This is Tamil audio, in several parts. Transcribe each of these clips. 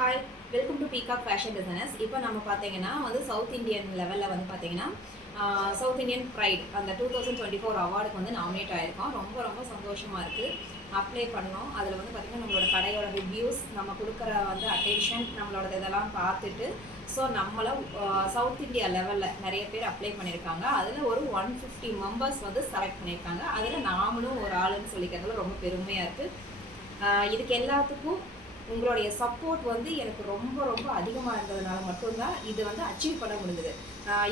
Hi, welcome to peacock fashion designers. இப்போ நம்ம பார்த்தீங்கன்னா சவுத் இந்தியன் லெவலில் பார்த்தீங்கன்னா சவுத் இந்தியன் ப்ரைட் அந்த 2024 அவார்டுக்கு நாமினேட் ஆகிருக்கோம். ரொம்ப ரொம்ப சந்தோஷமாக இருக்குது. அப்ளை பண்ணோம். அதில் பார்த்திங்கன்னா நம்மளோட கடையோட ரிவ்யூஸ், நம்ம கொடுக்குற அட்டென்ஷன், நம்மளோட இதெல்லாம் பார்த்துட்டு ஸோ நம்மளை சவுத் இந்தியா லெவலில் நிறைய பேர் அப்ளை பண்ணியிருக்காங்க. அதில் ஒரு 150 மெம்பர்ஸ் செலக்ட் பண்ணியிருக்காங்க. அதில் நாமளும் ஒரு ஆளுன்னு சொல்லிக்கிறதுல ரொம்ப பெருமையாக இருக்குது. இதுக்கு எல்லாத்துக்கும் உங்களுடைய சப்போர்ட் எனக்கு ரொம்ப ரொம்ப அதிகமாக இருந்ததுனால மட்டும்தான் இது அச்சீவ் பண்ண முடிஞ்சது.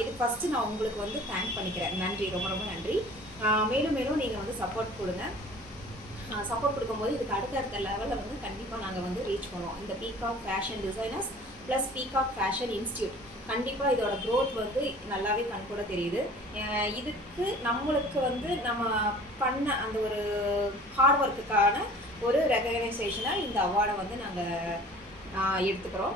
இது ஃபஸ்ட்டு நான் உங்களுக்கு தேங்க் பண்ணிக்கிறேன். நன்றி, ரொம்ப ரொம்ப நன்றி. மேலும் மேலும் நீங்கள் சப்போர்ட் கொடுங்க. சப்போர்ட் கொடுக்கும்போது இதுக்கு அடுத்த லெவலில் கண்டிப்பாக நாங்கள் ரீச் பண்ணுவோம். இந்த peacock fashion designers plus peacock fashion institute கண்டிப்பாக இதோட க்ரோத் நல்லாவே கண்கூட தெரியுது. இதுக்கு நம்மளுக்கு நம்ம பண்ண அந்த ஒரு ஹார்ட் ஒர்க்குக்கான ஒரு ரெகக்னைசேஷனாக இந்த அவார்டை நாங்கள் எடுத்துக்கிறோம்.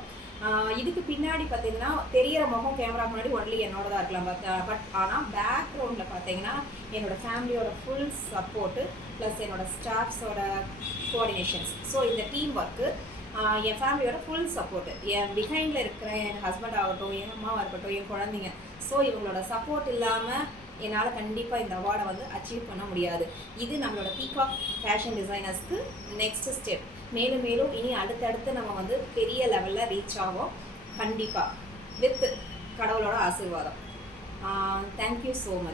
இதுக்கு பின்னாடி பார்த்தீங்கன்னா தெரியிற முகம் கேமரா முன்னாடி ஒன்லி என்னோட தான் இருக்கலாம். பட் ஆனால் பேக்ரவுண்டில் பார்த்தீங்கன்னா என்னோடய ஃபேமிலியோட ஃபுல் சப்போர்ட்டு ப்ளஸ் என்னோடய ஸ்டாஃப்ஸோட கோஆர்டினேஷன்ஸ். ஸோ இந்த டீம் ஒர்க்கு, என் ஃபேமிலியோட ஃபுல் சப்போர்ட்டு, என் பிஹைண்டில் இருக்கிற என் ஹஸ்பண்ட் ஆகட்டும், என் அம்மாவாக இருக்கட்டும், என் குழந்தைங்க. ஸோ இவங்களோட சப்போர்ட் இல்லாமல் என்னால் கண்டிப்பாக இந்த அவார்டை அச்சீவ் பண்ண முடியாது. இது நம்மளோட பீகாக் ஃபேஷன் டிசைனர்ஸ்க்கு நெக்ஸ்ட் ஸ்டெப். மேலும் மேலும் இனி அடுத்தடுத்து நம்ம பெரிய லெவலில் ரீச் ஆகும் கண்டிப்பாக, வித் கடவுளோட ஆசீர்வாதம். Thank you so much.